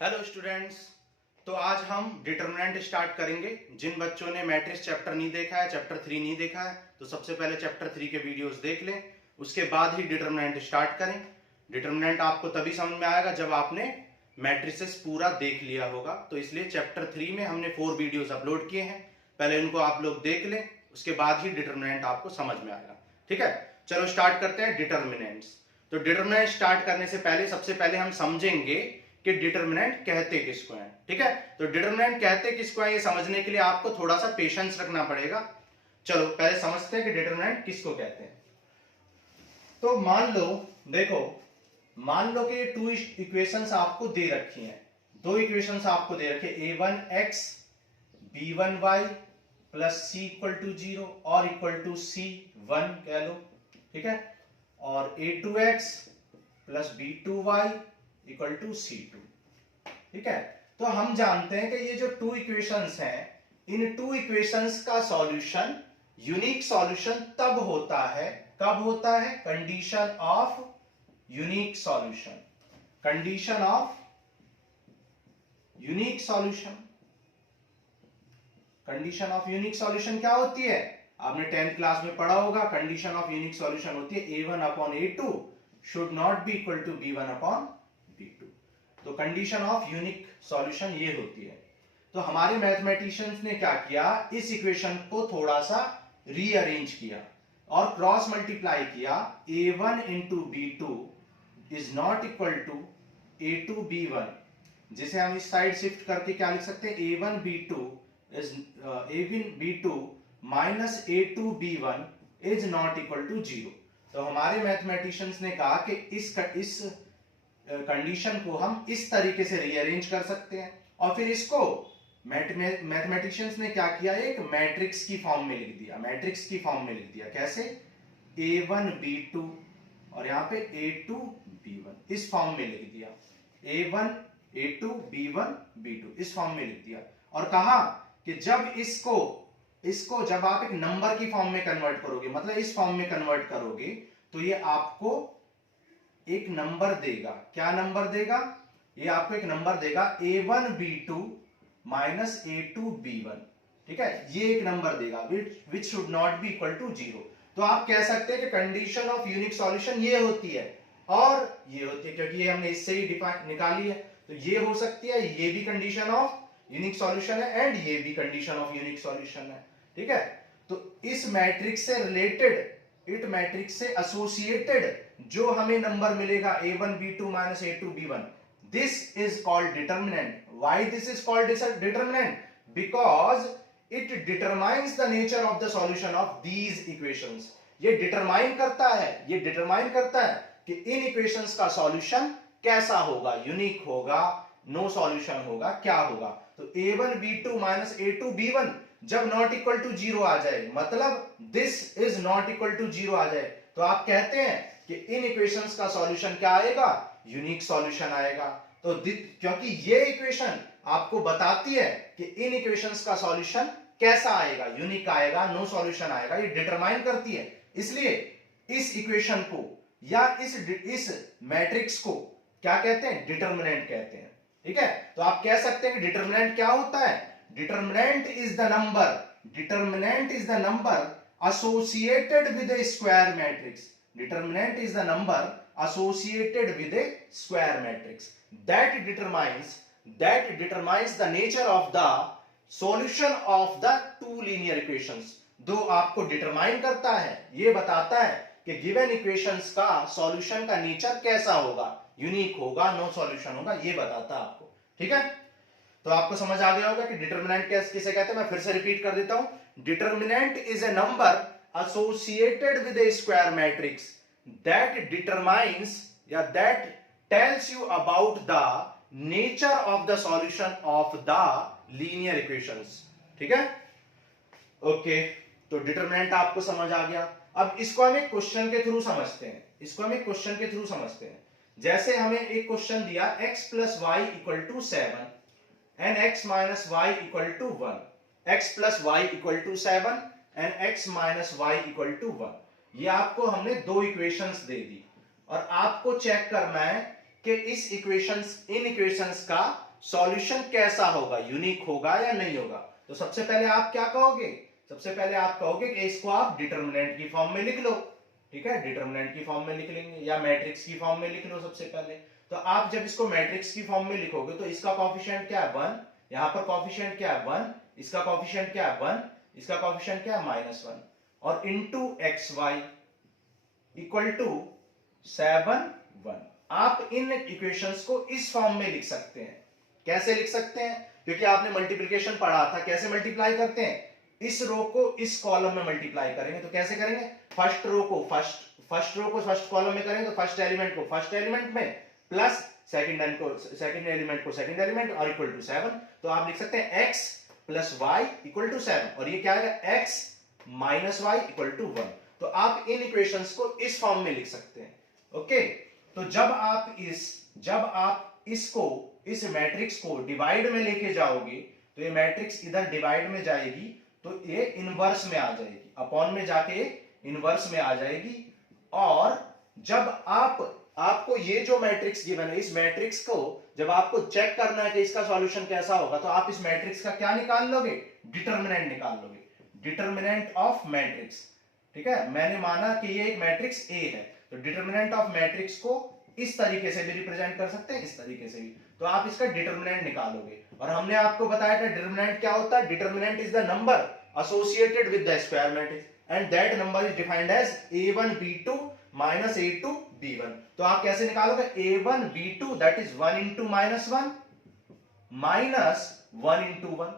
Hello students. तो आज हम डिटरमिनेंट स्टार्ट करेंगे। जिन बच्चों ने मैट्रिक्स चैप्टर नहीं देखा है, चैप्टर 3 नहीं देखा है, तो सबसे पहले चैप्टर 3 के वीडियोस देख लें, उसके बाद ही डिटरमिनेंट स्टार्ट करें। डिटरमिनेंट आपको तभी समझ में आएगा जब आपने मैट्रिसेस पूरा देख लिया होगा। तो इसलिए चैप्टर 3 में हमने 4 वीडियोस अपलोड किए हैं, पहले इनको आप लोग देख लें, उसके बाद ही डिटरमिनेंट आपको समझ में आएगा। ठीक है, चलो स्टार्ट करते हैं डिटरमिनेंट्स। तो डिटरमिनेंट स्टार्ट करने से पहले सबसे पहले हम समझेंगे कि डिटरमिनेंट कहते किसको हैं। ठीक है, तो डिटरमिनेंट कहते किसको है, ये समझने के लिए आपको थोड़ा सा पेशेंस रखना पड़ेगा। चलो पहले समझते हैं कि डिटरमिनेंट किसको कहते हैं। तो मान लो, देखो, मान लो कि टू इक्वेशंस आपको दे रखी हैं, दो इक्वेशंस आपको दे रखे, a1x b1y plus C equal to 0 और इक्वल टू c1 कह लो। ठीक है, और a2x plus b2y equal to c2। ठीक है, तो हम जानते हैं कि ये जो टू इक्वेशंस हैं, इन टू इक्वेशंस का सॉल्यूशन, यूनिक सॉल्यूशन तब होता है, कब होता है, condition of unique solution. Condition of unique solution. Condition of unique solution क्या होती है, आपने 10th क्लास में पढ़ा होगा। कंडीशन ऑफ यूनिक सॉल्यूशन होती है a1 upon a2 should not be equal to b1 upon b2। तो कंडीशन ऑफ यूनिक सॉल्यूशन ये होती है। तो हमारे मैथमेटिशियंस ने क्या किया, इस इक्वेशन को थोड़ा सा रीअरेंज किया और क्रॉस मल्टीप्लाई किया। a1 into b2 is not equal to a2 b1, जिसे हम इस साइड शिफ्ट करके क्या लिख सकते हैं, a1 b2 is a1 b2 minus a2 b1 is not equal to 0। तो हमारे मैथमेटिशियंस ने कहा कि इस कंडीशन को हम इस तरीके से रीअरेंज कर सकते हैं, और फिर इसको मैथमेटिशियंस ने क्या किया, एक मैट्रिक्स की फॉर्म में लिख दिया। मैट्रिक्स की फॉर्म में लिख दिया कैसे, a1 b2 और यहां पे a2 b1, इस फॉर्म में लिख दिया। a1 a2 b1 b2 इस फॉर्म में लिख दिया, और कहा कि जब इसको जब आप एक नंबर की फॉर्म में कन्वर्ट करोगे, मतलब इस फॉर्म में कन्वर्ट करोगे, तो ये आपको एक नंबर देगा। क्या नंबर देगा, ये आपको एक नंबर देगा a1 b2 minus a2 b1। ठीक है, ये एक नंबर देगा which should not be equal to 0। तो आप कह सकते हैं कि कंडीशन ऑफ यूनिक सॉल्यूशन ये होती है और ये होती है, क्योंकि ये हमने इससे ही निकाली है, तो ये हो सकती है, ये भी कंडीशन ऑफ यूनिक सॉल्यूशन है एंड ये भी कंडीशन ऑफ यूनिक सॉल्यूशन है। ठीक है, तो इस मैट्रिक्स से रिलेटेड, इट मैट्रिक्स से एसोसिएटेड जो हमें नंबर मिलेगा a1 b2 minus a2 b1, this is called determinant. Why this is called determinant, because it determines the nature of the solution of these equations. ये determine करता है, ये determine करता है कि इन इक्वेशंस का सॉल्यूशन कैसा होगा, यूनिक होगा, नो सॉल्यूशन होगा, क्या होगा। तो a1 b2 minus a2 b1 जब नॉट इक्वल टू 0 आ जाए, मतलब this is not equal to 0 आ जाए, तो आप कहते हैं कि इन इक्वेशंस का सॉल्यूशन क्या आएगा, यूनिक सॉल्यूशन आएगा। तो क्योंकि ये इक्वेशन आपको बताती है कि इन इक्वेशंस का सॉल्यूशन कैसा आएगा, यूनिक आएगा, नो सॉल्यूशन आएगा, ये डिटरमाइन करती है। इसलिए इस इक्वेशन को या इस मैट्रिक्स को क्या कहते हैं, डिटरमिनेंट कहते हैं। ठीक है, तो आप कह सकते हैं कि डिटरमिनेंट क्या होता है, determinant is the number, determinant is the number associated with a square matrix. Determinant is the number associated with a square matrix that determines the nature of the solution of the two linear equations. दो आपको determine करता है, ये बताता है कि given equations का solution का नेचर कैसा होगा, यूनिक होगा, नो सॉल्यूशन होगा, ये बताता है आपको। ठीक है, तो आपको समझ आ गया होगा कि डिटरमिनेंट किसे कहते हैं। मैं फिर से रिपीट कर देता हूं, determinant is a number associated with a square matrix that determines या that tells you about the nature of the solution of the linear equations. ठीक है, ओके, तो डिटरमिनेंट आपको समझ आ गया। अब इसको हम एक क्वेश्चन के थ्रू समझते हैं, इसको हम एक क्वेश्चन के थ्रू समझते हैं। जैसे हमें एक क्वेश्चन दिया x plus Y equal to 7 and x minus Y equal to 1, x plus Y equal to 7 and x minus Y equal to 1, ये आपको हमने दो इक्वेशंस दे दी और आपको चेक करना है कि इन इक्वेशंस का सॉल्यूशन कैसा होगा, यूनिक होगा या नहीं होगा। तो सबसे पहले आप क्या कहोगे, सबसे पहले आप कहोगे कि इसको आप डिटरमिनेंट की फॉर्म में लिख लो, ठीक है, डिटरमिनेंट की फॉर्म में लिख लेंगे या मैट्रिक्स की फॉर्म में लिख लो सबसे पहले। तो आप जब इसको मैट्रिक्स की फॉर्म में लिखोगे तो इसका कॉफिशिएंट क्या है 1, यहां पर कॉफिशिएंट क्या है 1, इसका कॉफिशिएंट क्या है 1, इसका कॉफिशिएंट क्या है -1 और इनटू xy इक्वल टू 7 1। आप इन इक्वेशंस को इस फॉर्म में लिख सकते हैं। कैसे लिख सकते हैं, क्योंकि आपने मल्टीप्लिकेशन पढ़ा था, कैसे मल्टीप्लाई करते हैं, इस रो को इस कॉलम में मल्टीप्लाई करेंगे। तो कैसे करेंगे, फर्स्ट रो को फर्स्ट कॉलम में करेंगे, तो फर्स्ट एलिमेंट को फर्स्ट एलिमेंट में प्लस सेकंड एलिमेंट को सेकंड एलिमेंट और इक्वल टू 7। तो आप लिख सकते हैं x plus Y equal to 7 और ये क्या है x minus Y equal to 1। तो आप इन इक्वेशंस को इस फॉर्म में लिख सकते हैं। ओके, तो जब आप इस मैट्रिक्स को डिवाइड में लेके जाओगे तो ये मैट्रिक्स इधर डिवाइड में जाएगी तो ये इनवर्स में आ जाएगी, अपॉन में जाके इनवर्स में आ जाएगी। और जब आपको ये जो मैट्रिक्स गिवन है, इस मैट्रिक्स को जब आपको चेक करना है कि इसका सॉल्यूशन कैसा होगा, तो आप इस मैट्रिक्स का क्या निकाल लोगे, डिटरमिनेंट निकाल लोगे, डिटरमिनेंट ऑफ मैट्रिक्स। ठीक है, मैंने माना कि ये एक मैट्रिक्स ए है, तो डिटरमिनेंट ऑफ मैट्रिक्स को इस तरीके से भी रिप्रेजेंट कर सकते हैं, इस तरीके से भी। तो आप इसका डिटरमिनेंट निकालोगे और हमने आपको बताया था डिटरमिनेंट क्या होता है, determinant is the number associated with the square matrix and that number is defined as a1 b2 minus a2 b1। तो आप कैसे निकालोगे, a1 b2 that is 1 into -1 minus 1 into 1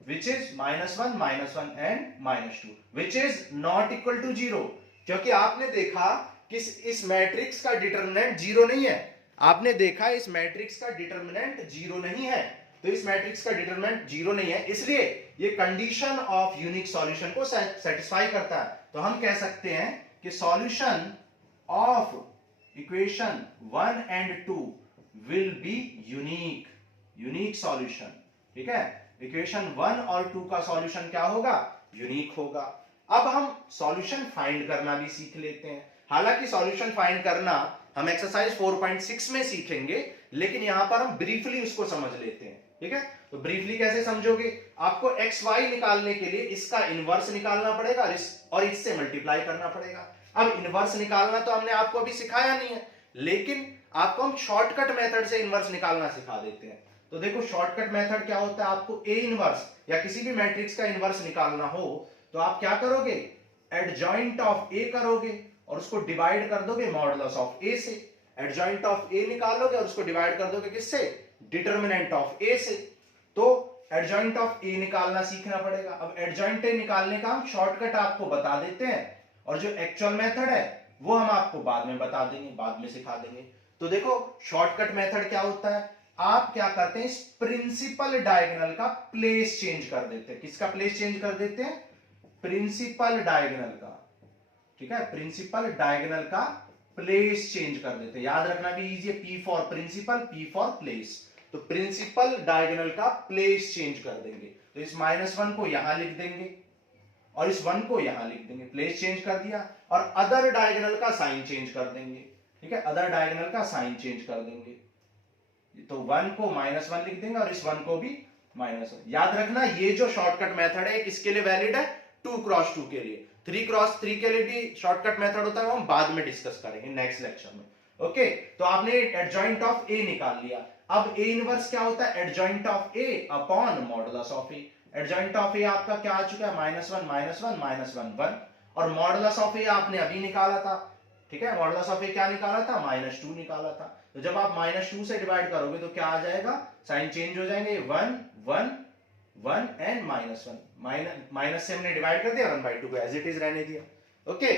which is -1 and -2 which is not equal to 0। क्योंकि आपने देखा कि इस matrix का डिटरमिनेंट 0 नहीं है, आपने देखा इस मैट्रिक्स का डिटरमिनेंट 0 नहीं है, तो इस मैट्रिक्स का डिटरमिनेंट 0 नहीं है, इसलिए ये कंडीशन ऑफ यूनिक सॉल्यूशन को सेटिस्फाई करता है। तो हम कह सकते हैं कि solution of equation 1 and 2 will be unique solution. ठीक है, इक्वेशन 1 और 2 का सॉल्यूशन क्या होगा, यूनिक होगा। अब हम सॉल्यूशन फाइंड करना भी सीख लेते हैं। हालांकि सॉल्यूशन फाइंड करना हम एक्सरसाइज 4.6 में सीखेंगे, लेकिन यहां पर हम ब्रीफली उसको समझ लेते हैं। ठीक है, तो ब्रीफली कैसे समझोगे, आपको एक्स वाई निकालने के लिए इसका इनवर्स निकालना पड़ेगा और इससे मल्टीप्लाई करना पड़ेगा। अब इनवर्स निकालना तो हमने आपको अभी सिखाया नहीं है, लेकिन आपको हम शॉर्टकट मेथड से इनवर्स निकालना सिखा देते हैं। तो देखो शॉर्टकट मेथड क्या होता है, आपको ए इनवर्स या किसी भी मैट्रिक्स का इनवर्स निकालना हो तो आप क्या करोगे, एडजॉइंट ऑफ ए करोगे और उसको डिवाइड कर दोगे मॉडुलस ऑफ ए से। एडजॉइंट ऑफ ए निकालोगे और उसको डिवाइड कर दोगे किससे, डिटरमिनेंट ऑफ ए से। तो एडजॉइंट ऑफ ए निकालना सीखना पड़ेगा। अब एडजॉइंट ए निकालने का हम शॉर्टकट आपको बता देते हैं और जो एक्चुअल मेथड है वो हम आपको बाद में बता देंगे, बाद में सिखा देंगे। तो देखो शॉर्टकट मेथड क्या होता है, आप क्या करते हैं, इस प्रिंसिपल डायगोनल का प्लेस चेंज कर देते हैं। किसका प्लेस चेंज कर देते हैं, प्रिंसिपल डायगोनल का। ठीक है, प्रिंसिपल डायगोनल का प्लेस चेंज कर देते हैं। याद रखना भी इजी है, P for principal, P for place. तो प्रिंसिपल डायगोनल का प्लेस चेंज कर देंगे। तो इस -1 को यहां लिख देंगे और इस 1 को यहां लिख देंगे, प्लेस चेंज कर दिया। और अदर डायगोनल का साइन चेंज कर देंगे। ठीक है, अदर डायगोनल का साइन चेंज कर देंगे। तो 1 को -1 लिख देंगे और इस 1 को भी -1। याद रखना ये जो शॉर्टकट मेथड है किसके लिए वैलिड है, 2x2 के लिए। 3x3 के लिए भी शॉर्टकट मेथड होता है, वो हम बाद में डिस्कस करेंगे नेक्स्ट लेक्चर में। ओके, तो आपने एडजॉइंट ऑफ ए निकाल लिया। अब ए इनवर्स क्या होता है, adjoint of A upon modulus of A. Adjoint of A आपका क्या आ चुका है, -1 1 और मॉडुलस ऑफ ए आपने अभी निकाला था। ठीक है, मॉडुलस ऑफ ए क्या निकाला था, -2 निकाला था। तो जब आप -2 से डिवाइड करोगे तो क्या आ जाएगा, साइन चेंज हो जाएंगे, 1 1 1 एंड -1 माइनस से हमने डिवाइड कर दिया, 1/2 को एज इट इज रहने दिया। ओके,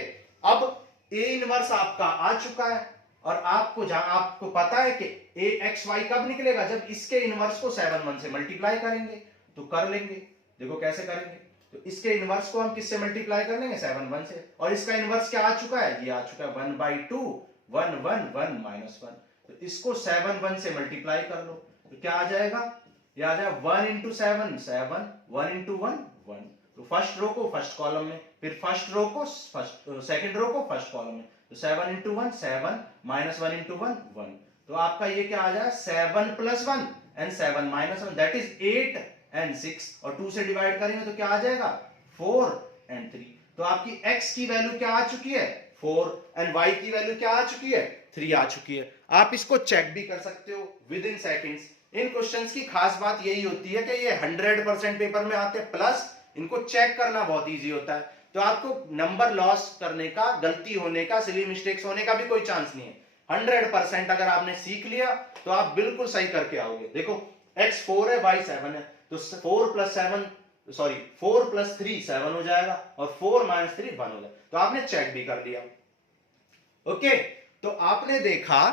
अब ए इनवर्स आपका आ चुका है और आपको पता है कि ए एक्स वाई कब निकलेगा, जब इसके इनवर्स को 7 1 से मल्टीप्लाई करेंगे। तो कर लेंगे, देखो कैसे करेंगे। तो इसके इनवर्स को हम किससे मल्टीप्लाई कर लेंगे, 7 1 से। और इसका इनवर्स क्या आ चुका है, ये आ चुका है 1/2 1 1 1 -1। तो इसको 7 1 से मल्टीप्लाई कर लो तो क्या आ जाएगा, ये आ जाएगा 1 into 7 7 1 into 1 1। तो फर्स्ट रो को फर्स्ट कॉलम में, फिर फर्स्ट रो को सेकंड रो को फर्स्ट कॉलम में। तो 7 into 1 7 -1 into 1 1। तो आपका ये क्या आ जाए 7 + 1 एंड 7 - 1 दैट इज 8 एंड 6 और 2 से डिवाइड करेंगे तो क्या आ जाएगा 4 एंड 3। तो आपकी x की वैल्यू क्या आ चुकी है 4 एंड y की वैल्यू क्या आ चुकी है 3 आ चुकी है। आप इसको चेक भी कर सकते हो with in seconds. In questions की खास बात यही होती है कि ये 100% पेपर में आते हैं, प्लस इनको चेक करना बहुत इजी होता है। तो आपको नंबर लॉस करने का, गलती होने का, सिली मिस्टेक्स होने का भी कोई चांस नहीं है। 100% अगर आपने सीख लिया तो आप बिल्कुल सही करके आओगे। देखो x 4 है y 7 है, तो 4 + 3 7 हो जाएगा और 4 - 3 1 हो जाएगा। तो आपने चेक भी कर लिया। ओके, तो आपने देखा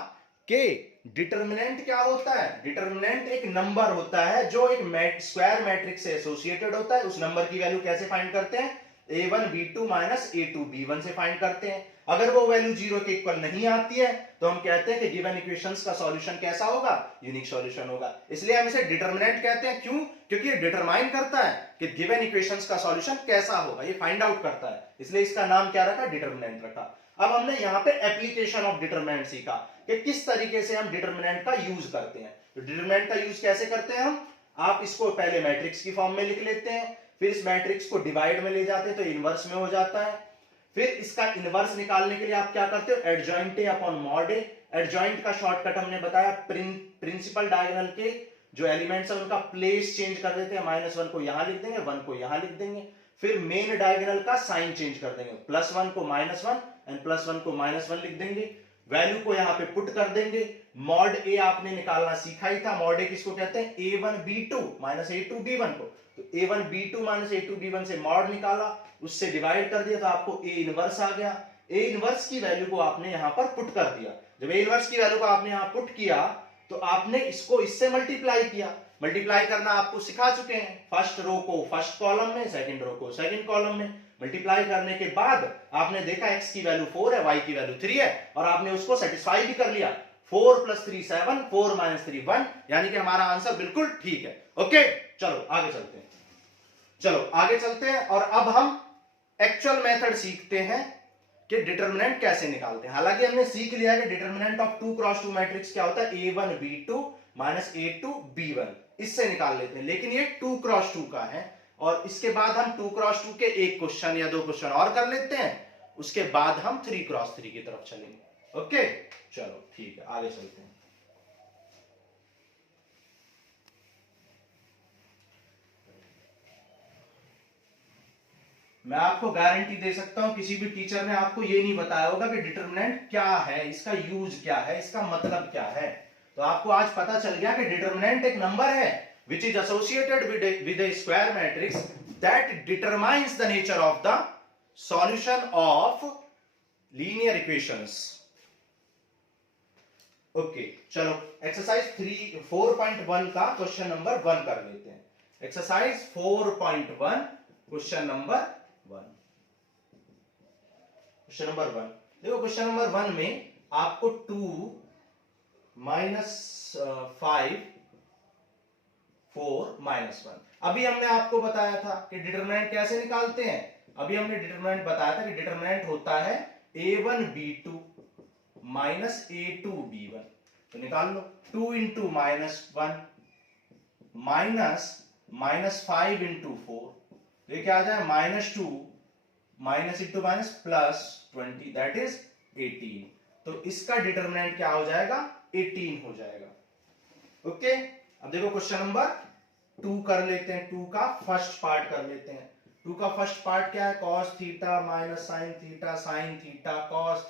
कि डिटर्मिनेंट क्या होता है। डिटर्मिनेंट एक नंबर होता है जो एक स्क्वायर मैट्रिक्स से एसोसिएटेड होता है। उस नंबर की वैल्यू कैसे फाइंड करते हैं a1 b2 - a2 b1 से फाइंड करते हैं। अगर वो वैल्यू 0 के इक्वल नहीं आती है तो हम कहते हैं कि गिवन इक्वेशंस का सॉल्यूशन कैसा होगा यूनिक सॉल्यूशन होगा। इसलिए हम इसे डिटर्मिनेंट कहते हैं। क्यों? क्योंकि ये डिटरमाइन करता है कि गिवन इक्वेशंस का सॉल्यूशन कैसा होगा, ये फाइंड आउट करता है, इसलिए इसका नाम क्या रखा डिटर्मिनेंट रखा। अब हमने यहां पे एप्लीकेशन ऑफ डिटरमिनेंट सीखा कि किस तरीके से हम डिटरमिनेंट का यूज करते हैं। तो डिटरमिनेंट का यूज कैसे करते हैं हम, आप इसको पहले मैट्रिक्स की फॉर्म में लिख लेते हैं, फिर इस मैट्रिक्स को डिवाइड में ले जाते हैं तो इनवर्स में हो जाता है। फिर इसका इनवर्स निकालने के लिए आप क्या करते हो adjoint A upon mod A. Adjoint का शॉर्टकट हमने बताया प्रिंसिपल डायगोनल के जो एलिमेंट्स है उनका प्लेस चेंज कर देते हैं, -1 को यहां लिख देंगे, 1 को यहां लिख देंगे। फिर मेन डायगोनल का साइन चेंज कर देंगे, +1 को -1 एंड +1 को -1 लिख देंगे। वैल्यू को यहां पे पुट कर देंगे। मॉड ए आपने निकालना सीखा ही था। मॉड ए किसको कहते हैं a1 b2 - a2 b1 को। तो a1 b2 - a2 b1 से मॉड निकाला, उससे डिवाइड कर दिया तो आपको a इनवर्स आ गया। a इनवर्स की वैल्यू को आपने यहां पर पुट कर दिया। जब a इनवर्स की वैल्यू को आपने यहां पुट किया तो आपने इसको इससे मल्टीप्लाई किया। मल्टीप्लाई करना आपको सिखा चुके हैं, फर्स्ट रो को फर्स्ट कॉलम में, सेकंड रो को सेकंड कॉलम में। मल्टीप्लाई करने के बाद आपने देखा x की वैल्यू 4 है, y की वैल्यू 3 है और आपने उसको सेटिस्फाई भी कर लिया। 4 + 3 7, 4 - 3 1, यानी कि हमारा आंसर बिल्कुल ठीक है। ओके, चलो आगे चलते हैं। चलो आगे चलते हैं और अब हम एक्चुअल मेथड सीखते हैं कि डिटरमिनेंट कैसे निकालते हैं। हालांकि हमने सीख लिया है कि डिटरमिनेंट ऑफ 2 × 2 मैट्रिक्स क्या होता है a1 b2 - a2 b1, इससे निकाल लेते हैं। लेकिन ये 2 × 2 का है और इसके बाद हम 2 × 2 के एक क्वेश्चन या 2 क्वेश्चन और कर लेते हैं, उसके बाद हम 3 × 3 की तरफ चलेंगे। ओके, चलो ठीक है, आगे चलते हैं। मैं आपको गारंटी दे सकता हूं किसी भी टीचर ने आपको ये नहीं बताया होगा कि डिटरमिनेंट क्या है, इसका यूज क्या है, इसका मतलब क्या है। तो आपको आज पता चल गया कि डिटरमिनेंट एक नंबर है which is associated with a square matrix that determines the nature of the solution of linear equations. Okay, चलो एक्सरसाइज 4.1 का क्वेश्चन नंबर 1 कर लेते हैं। Exercise 4.1 question number 1। Question number 1 देखो, क्वेश्चन नंबर 1 में आपको 2 - 5 4 - 1। अभी हमने आपको बताया था कि डिटरमिनेंट कैसे निकालते हैं। अभी हमने डिटरमिनेंट बताया था कि डिटरमिनेंट होता है a1 b2 - a2 b1। तो निकाल लो, 2 × -1 -5 × 4, तो ये क्या आ जाए -2 -(-) दैट इज 18। तो इसका डिटरमिनेंट क्या हो जाएगा 18 हो जाएगा। ओके, अब देखो क्वेश्चन नंबर 2 कर लेते हैं। 2 का फर्स्ट पार्ट कर लेते हैं। 2 का फर्स्ट पार्ट क्या है cos θ - sin θ sin θ cos θ।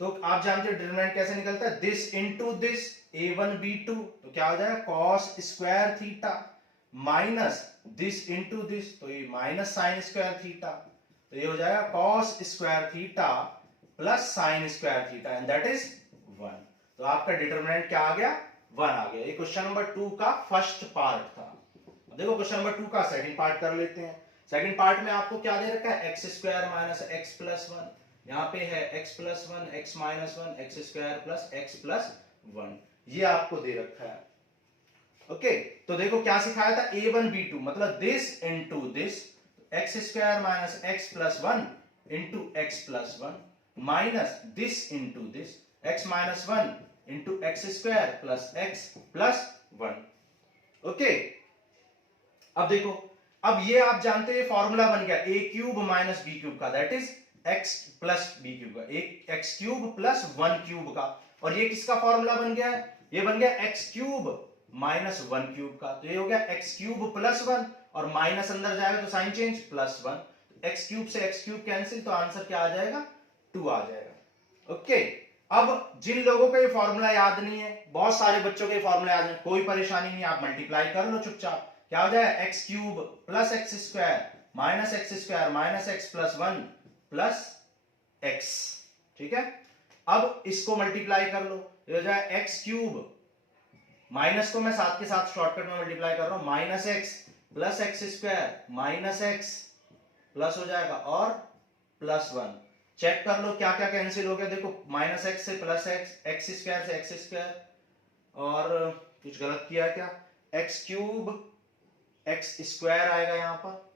तो आप जानते हो डिटरमिनेंट कैसे निकलता है, this into this a1 b2, तो क्या हो जाएगा cos square theta minus this into this, तो ये माइनस साइन स्क्वायर थीटा, तो ये हो जाएगा cos square theta plus sine square theta and that is 1। तो आपका डिटरमिनेंट क्या आ गया 1 आ गया। ये क्वेश्चन नंबर 2 का फर्स्ट पार्ट था। अब देखो क्वेश्चन नंबर 2 का सेकंड पार्ट कर लेते हैं। सेकंड पार्ट में आपको क्या दे रखा है x² - x + 1, यहाँ पे है x + 1 x - 1 x² + x + 1, ये आपको दे रखा है। ओके, तो देखो क्या सिखाया था a1 b2 मतलब this into this, x² - x + 1 into x + 1 minus this into this x minus 1 into x square plus x plus 1। Okay, अब देखो, अब ये आप जानते हैं फॉर्मूला बन गया A cube minus B cube का, that is X plus B cube का, एक एक्स क्यूब प्लस 1 क्यूब का। और ये किसका फॉर्मूला बन गया? ये बन गया एक्स क्यूब माइनस 1 क्यूब का। तो ये हो गया एक्स क्यूब प्लस 1 और माइनस अंदर जाएगा तो sign change plus 1, X cube से एक्स क्यूब कैंसिल, तो आंसर क्या आ जाएगा? 2 आ जाएगा। ओके, अब जिन लोगों को ये फॉर्मूला याद नहीं है, बहुत सारे बच्चों के फॉर्मूला याद नहीं, कोई परेशानी नहीं, आप मल्टीप्लाई कर लो चुपचाप। क्या हो जाएगा? X cube plus x square minus x plus 1 plus x. ठीक है, अब इसको मल्टीप्लाई कर लो, ये हो जाएगा एक्स क्यूब, माइनस को मैं साथ के साथ शॉर्टकट में मल्टीप्लाई कर रहा हूं, minus x plus x square minus x plus हो जाएगा और प्लस 1। चेक कर लो क्या क्या कैंसिल हो गया। देखो, माइनस एक्स से प्लस एक्स, एक्स स्क्वायर से एक्स स्क्वायर, और कुछ गलत किया क्या? एक्स क्यूब एक्स स्क्वायर आएगा यहां पर,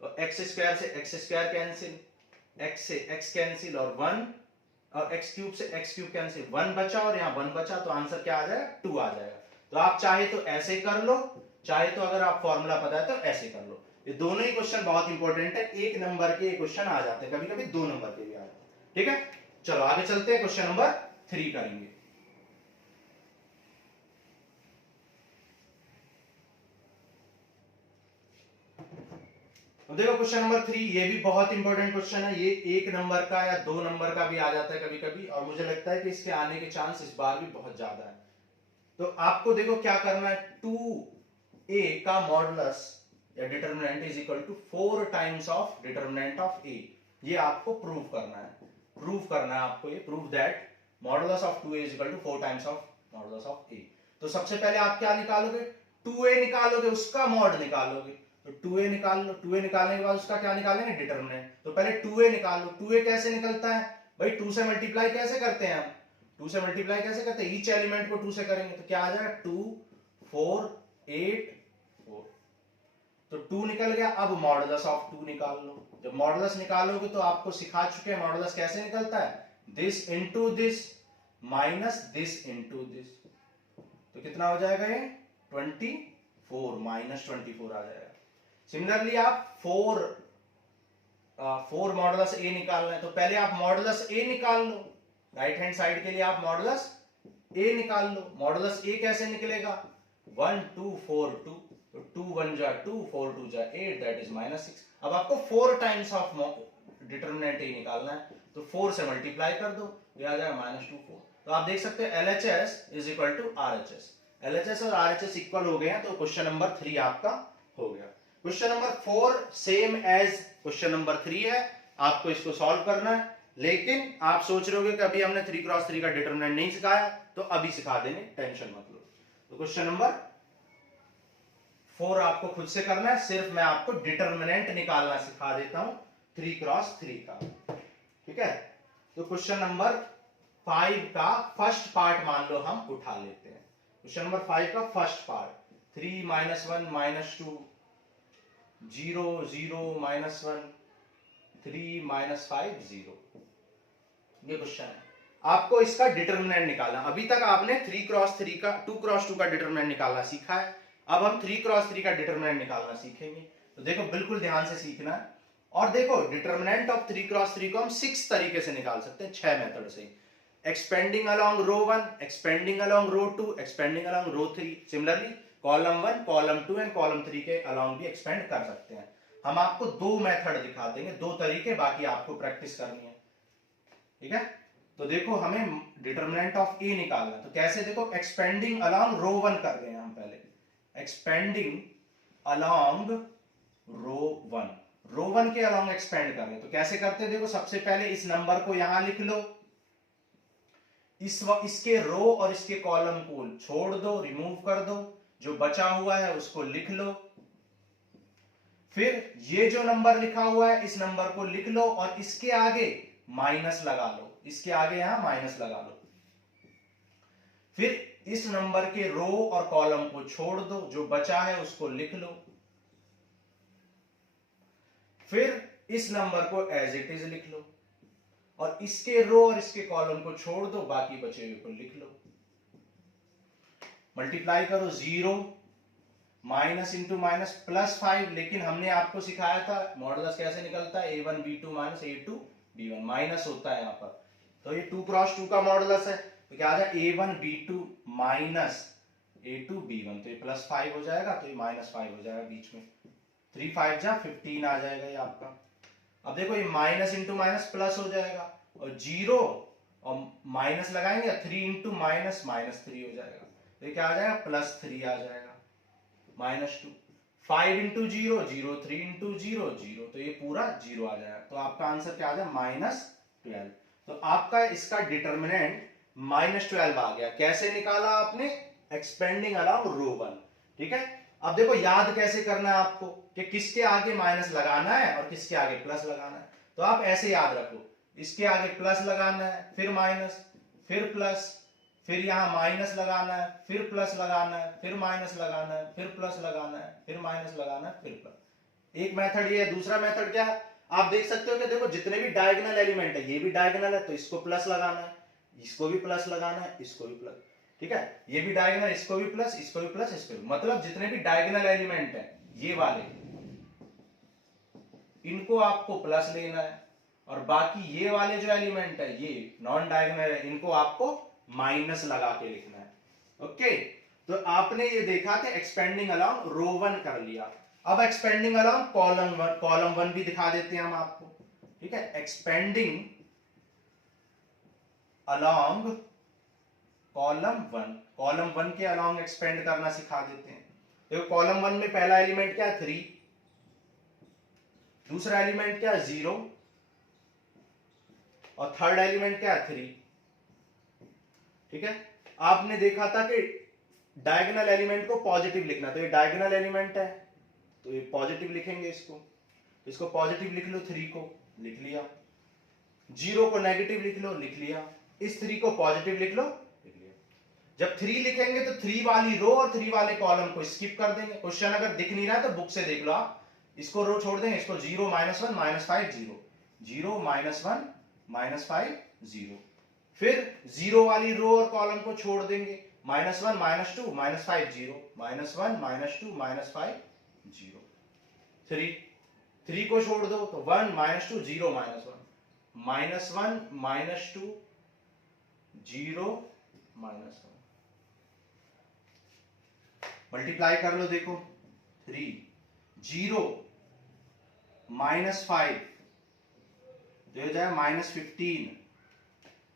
और एक्स स्क्वायर से एक्स स्क्वायर कैंसिल, एक्स से एक्स कैंसिल और 1, और एक्स क्यूब से एक्स क्यूब कैंसिल, 1 बचा और यहां 1 बचा, तो आंसर क्या आ जाएगा? 2 आ जाएगा। तो आप चाहे तो ऐसे कर लो, चाहे तो अगर आप फॉर्मूला पता है तो ऐसे कर लो। ये दोनों ही क्वेश्चन बहुत इंपॉर्टेंट है, 1 नंबर के क्वेश्चन आ जाते हैं, कभी कभी 2 नंबर के भी आ जाते हैं। ठीक है, चलो आगे चलते हैं, क्वेश्चन नंबर 3 करेंगे। देखो क्वेश्चन नंबर 3, ये भी बहुत इंपॉर्टेंट क्वेश्चन है, ये 1 नंबर का या 2 नंबर का भी आ जाता है कभी कभी, और मुझे लगता है कि इसके आने के चांस इस बार भी बहुत ज्यादा है। तो आपको देखो क्या करना है, 2a का मॉडुलस या determinant is equal to 4 times of determinant of a, ये आपको प्रूव करना है। आपको ये prove that modulus of 2a is equal to 4 times of modulus of a। तो सबसे पहले आप क्या निकालोगे? 2a निकालोगे, उसका मॉड निकालोगे। तो 2a निकाल लो, 2a निकालने के बाद उसका क्या निकालेंगे? डिटरमिनेंट। तो पहले 2a निकालो। 2a कैसे निकलता है भाई? 2 से मल्टीप्लाई कैसे करते हैं हम? 2 से मल्टीप्लाई कैसे करते हैं? ईच एलिमेंट को 2 से करेंगे, तो क्या आ जाएगा? 2 4 8 4। तो 2 निकल गया। अब मॉडुलस ऑफ 2 निकाल लो। जब मॉडुलस निकालोगे तो आपको सिखा चुके हैं मॉडुलस कैसे निकलता है, this into this minus this into this. तो कितना हो जाएगा ये? 24 माइनस 24 आ जाएगा। सिमिलरली आप 4 मॉडुलस ए निकालना है, तो पहले आप मॉडुलस ए निकाल लो। राइट हैंड साइड के लिए आप मॉडुलस ए निकाल लो। मॉडुलस ए कैसे निकलेगा? 1 2 4 2, तो 2 1 जा 2, 4 2 जा 8, दैट इज -6। अब आपको 4 टाइम्स ऑफ डिटरमिनेंट ए निकालना है, तो 4 से मल्टीप्लाई कर दो, ये आ जाएगा -2 4। तो आप देख सकते हैं LHS is equal to RHS, LHS और RHS इक्वल हो गए हैं, तो क्वेश्चन नंबर 3 आपका हो गया। Question number 4 same as question number 3 है, आपको इसको सॉल्व करना है। लेकिन आप सोच रहे होगे कि अभी हमने 3 क्रॉस 3 का डिटरमिनेंट नहीं सिखाया, तो अभी सिखा देंगे, टेंशन मत लो। तो क्वेश्चन नंबर 4 आपको खुद से करना है, सिर्फ मैं आपको डिटरमिनेंट निकालना सिखा देता हूं 3 क्रॉस 3 का। ठीक है, तो क्वेश्चन नंबर 5 का फर्स्ट पार्ट मान लो हम उठा लेते हैं। क्वेश्चन नंबर 5 का फर्स्ट पार्ट, 3 -1 -2 0 0 -1 3 -5 0, ये क्वेश्चन है। आपको इसका डिटरमिनेंट निकालना। अभी तक आपने 3 क्रॉस 3 का 2 क्रॉस 2 का डिटरमिनेंट निकालना सीखा है, अब हम 3 क्रॉस 3 का डिटरमिनेंट निकालना सीखेंगे। तो देखो बिल्कुल ध्यान से सीखना है। और देखो डिटरमिनेंट ऑफ 3 क्रॉस 3 को हम 6 तरीके से निकाल सकते हैं, 6 मेथड से। Expanding along row 1, expanding along row 2, expanding along row 3। Similarly column 1, column 2 and column 3 के अलोंग भी एक्सपेंड कर सकते हैं। हम आपको 2 मेथड दिखा देंगे, 2 तरीके, बाकी आपको प्रैक्टिस करनी है। ठीक है, तो देखो हमें डिटरमिनेंट ऑफ ए निकालना है, तो कैसे? देखो एक्सपेंडिंग अलोंग रो 1 कर रहे हैं हम पहले, एक्सपेंडिंग अलोंग रो 1, रो 1 के अलोंग एक्सपेंड कर रहे हैं, तो कैसे करते हैं? देखो सबसे पहले इस नंबर को यहां लिख लो, इसके रो और इसके कॉलम को छोड़ दो, रिमूव कर दो, जो बचा हुआ है उसको लिख लो। फिर ये जो नंबर लिखा हुआ है इस नंबर को लिख लो और इसके आगे माइनस लगा लो, इसके आगे यहां माइनस लगा लो। फिर इस नंबर के रो और कॉलम को छोड़ दो, जो बचा है उसको लिख लो। फिर इस नंबर को एज इट इज लिख लो। और इसके रो और इसके कॉलम को छोड़ दो, बाकी बचे हुए को लिख लो। मल्टीप्लाई करो, 0 माइनस इंटू माइनस प्लस 5, लेकिन हमने आपको सिखाया था मॉडुलस कैसे निकलता है, a1 b2 minus a2 b1, minus होता है यहां पर, तो ये 2 क्रॉस 2 का मॉडुलस है, तो क्या आ जाए a1 b2 minus a2 b1, तो ये प्लस 5 हो जाएगा, तो ये माइनस 5 हो जाएगा बीच में, 3 5 जा 15 आ जाएगा ये आपका। अब देखो ये माइनस इंटू माइनस प्लस हो जाएगा, और 0 और माइनस लगाएंगे, 3 इंटू माइनस माइनस 3 हो जाएगा, तो क्या आ जाएगा प्लस 3 आ जाएगा, माइनस 2, 5 इंटू 0 0, 3 इंटू 0 0, तो ये पूरा 0 आ जाएगा, तो आपका आंसर क्या आ जाएगा -12। तो आपका इसका डिटर्मिनेंट -12 आ गया। कैसे निकाला आपने, एक्सपेंडिंग अलोंग रो 1, ठीक है। अब देखो याद कैसे करना है आपको कि किसके आगे माइनस लगाना है और किसके आगे प्लस लगाना है, तो आप ऐसे याद रखो, इसके आगे प्लस लगाना है, फिर माइनस, फिर प्लस, फिर यहां माइनस लगाना है, फिर प्लस लगाना है, फिर माइनस लगाना है, फिर प्लस लगाना है, फिर माइनस लगाना है, फिर प्लस। एक मेथड ये है। दूसरा मेथड क्या है, आप देख सकते हो कि देखो जितने भी डायगोनल एलिमेंट है, ये भी डायगोनल है, तो इसको प्लस लगाना है, इसको भी प्लस लगाना है, इसको भी प्लस, ठीक है, ये भी डायगोनल, इसको भी प्लस, इसको भी प्लस, इसको भी, मतलब जितने भी डायगोनल एलिमेंट है ये वाले, इनको आपको प्लस लेना है, और बाकी ये वाले जो एलिमेंट है ये नॉन डायगोनल है, इनको आपको माइनस लगा के लिखना है। ओके, तो आपने ये देखा कि एक्सपेंडिंग अलोंग रो 1 कर लिया। अब एक्सपेंडिंग अलोंग कॉलम 1 भी दिखा देते हैं हम आपको, ठीक है। एक्सपेंडिंग अलोंग कॉलम 1 के अलोंग एक्सपेंड करना सिखा देते हैं। देखो कॉलम 1 में पहला एलिमेंट क्या है 3, दूसरा एलिमेंट क्या है 0, और थर्ड एलिमेंट क्या है 3, ठीक है। आपने देखा था कि डायगोनल एलिमेंट को पॉजिटिव लिखना, तो ये डायगोनल एलिमेंट है तो ये पॉजिटिव लिखेंगे, इसको पॉजिटिव लिख लो, 3 को लिख लिया, 0 को नेगेटिव लिख लो, लिख लिया, इस 3 को पॉजिटिव लिख लो, लिख लिया। जब 3 लिखेंगे तो 3 वाली रो और 3 वाले कॉलम को स्किप कर देंगे। क्वेश्चन अगर दिख नहीं रहा है तो बुक से देख लो आप, इसको रो छोड़ देंगे, इसको 0 -1 -5 0, 0 -1 -5 0, फिर 0 वाली रो और कॉलम को छोड़ देंगे, -1 -2 -5 0, -1 -2 -5 0, 3 को छोड़ दो तो 1 -2 0 -1 -2 0 -1, मल्टीप्लाई कर लो, देखो 3 0 -5 तो हो जाएगा -15,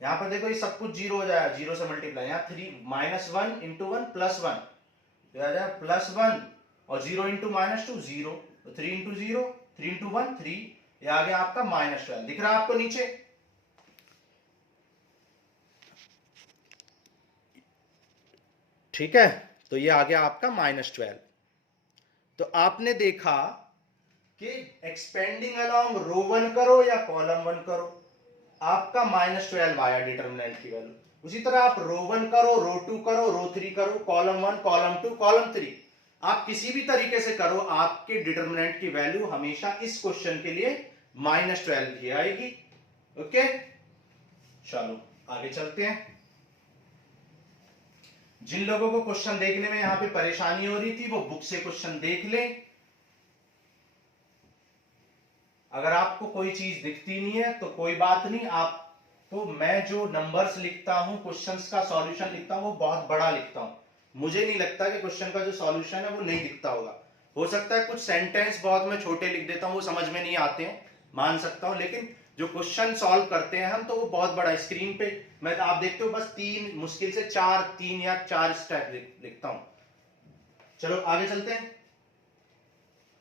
यहां पर देखो ये सब कुछ 0 हो जाएगा, 0 से मल्टीप्लाई, यहां 3 -1 इंटू 1 +1 तो आ जाएगा +1, और 0 इंटू -2 0, तो 3 इंटू 0 3 इंटू 1 3, ये आ गया आपका -12। दिख रहा है आपको नीचे, ठीक है, तो ये आ गया आपका -12। तो आपने देखा कि एक्सपेंडिंग अलोंग रो 1 करो या कॉलम 1 करो, आपका -12 आया डिटर्मिनेंट की वैल्यू। उसी तरह आप रो 1 करो, रो 2 करो, रो 3 करो, कॉलम 1 कॉलम 2 कॉलम 3, आप किसी भी तरीके से करो, आपके डिटर्मिनेंट की वैल्यू हमेशा इस क्वेश्चन के लिए -12 ही आएगी। ओके, चलो आगे चलते हैं। जिन लोगों को क्वेश्चन देखने में यहां पे परेशानी हो रही थी वो बुक से क्वेश्चन देख लें। अगर आपको कोई चीज दिखती नहीं है तो कोई बात नहीं, आपको मैं जो नंबर्स लिखता हूं, क्वेश्चंस का सॉल्यूशन लिखता हूं, वो बहुत बड़ा लिखता हूं। मुझे नहीं लगता कि क्वेश्चन का जो सॉल्यूशन है वो नहीं दिखता होगा। हो सकता है कुछ सेंटेंस बहुत मैं छोटे लिख देता हूं, वो समझ में नहीं आते हैं, मान सकता हूं, लेकिन जो क्वेश्चन सॉल्व करते हैं हम तो वो बहुत बड़ा स्क्रीन पे मैं आप देखते हो बस 3 मुश्किल से 3 या 4 स्टेप लिखता हूं। चलो आगे चलते हैं।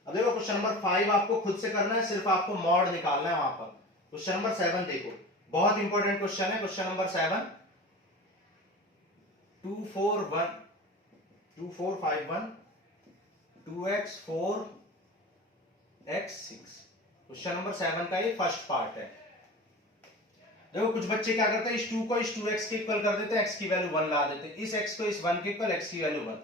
अब देखो क्वेश्चन नंबर 5 आपको खुद से करना है, सिर्फ आपको मॉड निकालना है वहां पर। क्वेश्चन नंबर 7 देखो, बहुत इंपॉर्टेंट क्वेश्चन है। Question number 7 2 4 1 2 4 5 1 2x 4 x 6, question number 7 का ये फर्स्ट पार्ट है। देखो कुछ बच्चे क्या करते हैं, इस 2 को इस 2x के इक्वल कर देते हैं, x की वैल्यू 1 ला देते हैं, इस x को इस 1 के इक्वल, x की वैल्यू 1,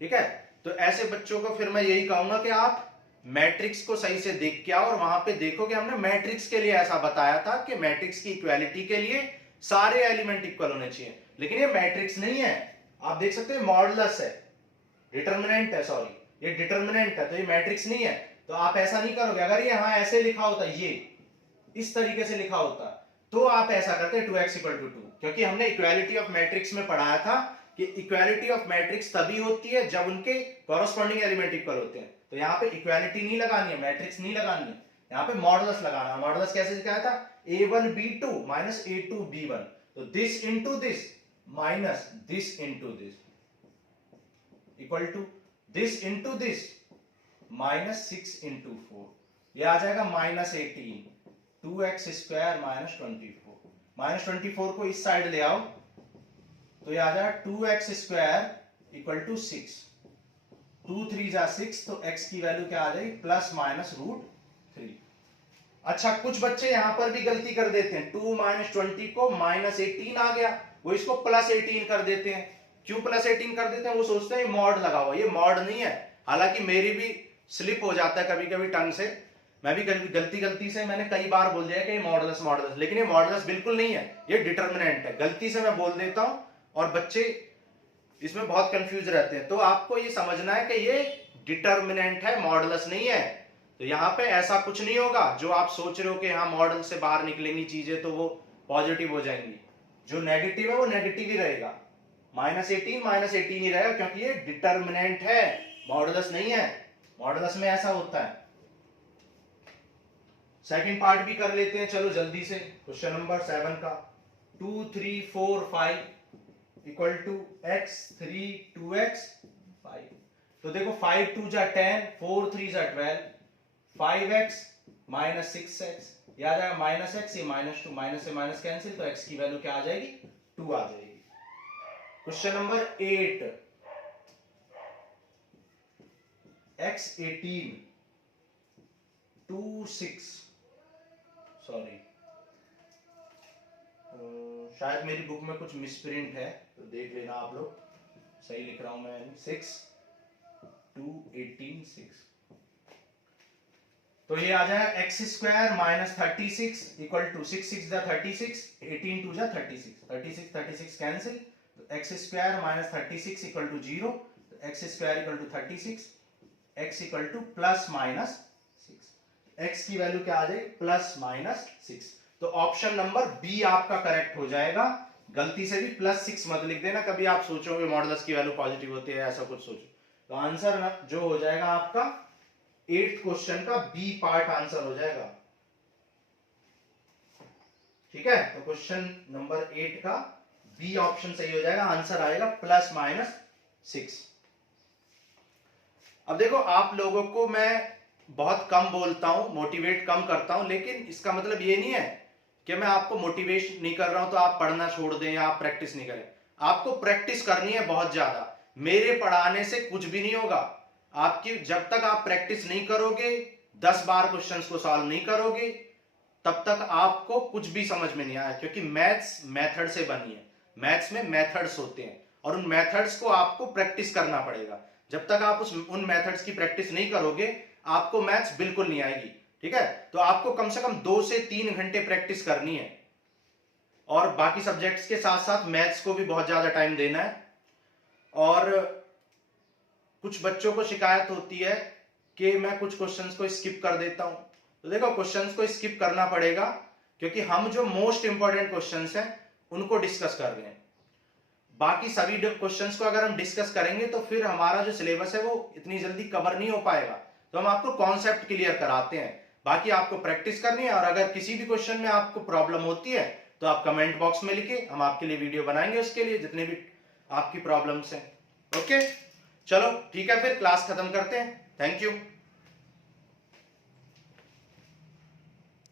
ठीक है। तो ऐसे बच्चों को फिर मैं यही कहूंगा कि आप मैट्रिक्स को सही से देख के आओ और वहां पे देखो कि हमने मैट्रिक्स के लिए ऐसा बताया था कि मैट्रिक्स की इक्वालिटी के लिए सारे एलिमेंट इक्वल होने चाहिए, लेकिन ये मैट्रिक्स नहीं है। आप देख सकते हैं मॉडुलस है, डिटरमिनेंट है, सॉरी ये डिटरमिनेंट है, तो ये मैट्रिक्स नहीं है। तो आप ऐसा नहीं करोगे। अगर ये यहां ऐसे लिखा होता, ये इस तरीके से लिखा होता, तो आप ऐसा करते 2x = 2, क्योंकि हमने इक्वालिटी ऑफ मैट्रिक्स में पढ़ाया था कि इक्वालिटी ऑफ मैट्रिक्स तभी होती है जब उनके कॉरस्पॉन्डिंग एलिमेंट इक्वल होते हैं। तो यहाँ पे इक्वालिटी नहीं लगानी है, मैट्रिक्स नहीं लगानी है, यहाँ पे मॉडुलस लगाना है। मॉडुलस कैसे दिखाया था? a1b2 - a2b1, तो this into this minus this into this equal to this into this -6 × 4, ये आ जाएगा -18, 2x² -24। -24 को इस साइड ले आओ तो ये आ जाएगा 2x² = 6, 2 3 जा 6, तो x की वैल्यू क्या आ जाएगी? +-√3। अच्छा, कुछ बच्चे यहां पर भी गलती कर देते हैं, 2 - 20 को -18 आ गया, वो इसको +18 कर देते हैं। क्यों +18 कर देते हैं? वो सोचते हैं मॉड लगा हुआ, ये मॉड नहीं है। हालांकि मेरी भी स्लिप हो जाता है कभी कभी टंग से, मैं भी गलती से मैंने कई बार बोल दिया कि ये मॉडुलस, लेकिन ये मॉडुलस बिल्कुल नहीं है, ये डिटरमिनेंट है। गलती से मैं बोल देता हूं और बच्चे इसमें बहुत कंफ्यूज रहते हैं। तो आपको ये समझना है कि ये डिटरमिनेंट है, मॉडुलस नहीं है। तो यहाँ पे ऐसा कुछ नहीं होगा जो आप सोच रहे हो कि हाँ मॉडल से बाहर निकलेंगी चीजें तो वो पॉजिटिव हो जाएंगी। जो नेगेटिव है वो नेगेटिव ही रहेगा, -18 ही रहेगा, क्योंकि ये डिटरमिनेंट है, मॉडुलस नहीं है। मॉडुलस में ऐसा होता है। सेकंड पार्ट भी कर लेते हैं, चलो जल्दी से। क्वेश्चन नंबर 7 का 2 3 4 5 = x 3 2x 5। तो देखो 5 2 जा 10, 4 3 जा 12, 5x -6x, याद आया -x, ये -2, माइनस से माइनस कैंसिल, तो x की वैल्यू क्या आ जाएगी? 2 आ जाएगी। क्वेश्चन नंबर 8, x 18 2 6, सॉरी शायद मेरी बुक में कुछ मिसप्रिंट है, तो देख लेना आप लोग, सही लिख रहा हूं मैं। 6 2 18 6, तो ये आ जाएगा x² -36 = 6 6 जा 36, 18 2 जा 36, 36 36 कैंसिल, तो x² -36 = 0, तो x² = 36, x = +-6, x की वैल्यू क्या आ जाएगी? +-6। तो ऑप्शन नंबर बी आपका करेक्ट हो जाएगा। गलती से भी +6 मत लिख देना, कभी आप सोचोगे मॉडुलस की वैल्यू पॉजिटिव होती है, ऐसा कुछ सोचो। तो आंसर जो हो जाएगा आपका 8th क्वेश्चन का बी पार्ट आंसर हो जाएगा। ठीक है, तो क्वेश्चन नंबर 8 का बी ऑप्शन सही हो जाएगा, आंसर आएगा +-6। अब देखो, आप लोगों को मैं बहुत कम बोलता हूं, मोटिवेट कम करता हूं, लेकिन इसका मतलब ये नहीं है कि मैं आपको मोटिवेट नहीं कर रहा हूं तो आप पढ़ना छोड़ दें या आप प्रैक्टिस नहीं करें। आपको प्रैक्टिस करनी है बहुत ज्यादा। मेरे पढ़ाने से कुछ भी नहीं होगा आपकी, जब तक आप प्रैक्टिस नहीं करोगे, 10 बार क्वेश्चंस को सॉल्व नहीं करोगे, तब तक आपको कुछ भी समझ में नहीं आया। क्योंकि मैथ्स मेथड से बनी है, मैथ्स में मेथड्स होते हैं और उन मेथड्स को आपको प्रैक्टिस करना पड़ेगा। जब तक आप उन मेथड्स की प्रैक्टिस नहीं करोगे, आपको मैथ्स बिल्कुल नहीं आएगी। ठीक है, तो आपको कम से कम 2 से 3 घंटे प्रैक्टिस करनी है, और बाकी सब्जेक्ट्स के साथ साथ मैथ्स को भी बहुत ज्यादा टाइम देना है। और कुछ बच्चों को शिकायत होती है कि मैं कुछ क्वेश्चंस को स्किप कर देता हूं। तो देखो, क्वेश्चंस को स्किप करना पड़ेगा, क्योंकि हम जो मोस्ट इंपॉर्टेंट क्वेश्चंस हैं उनको डिस्कस कर रहे हैं। बाकी सभी क्वेश्चंस को अगर हम डिस्कस करेंगे तो फिर हमारा जो सिलेबस है वो इतनी जल्दी कवर नहीं हो पाएगा। तो हम आपको कॉन्सेप्ट क्लियर कराते हैं, बाकी आपको प्रैक्टिस करनी है। और अगर किसी भी क्वेश्चन में आपको प्रॉब्लम होती है तो आप कमेंट बॉक्स में लिखिए, हम आपके लिए वीडियो बनाएंगे उसके लिए, जितने भी आपकी प्रॉब्लम्स हैं। ओके, चलो ठीक है, फिर क्लास खत्म करते हैं। Thank you.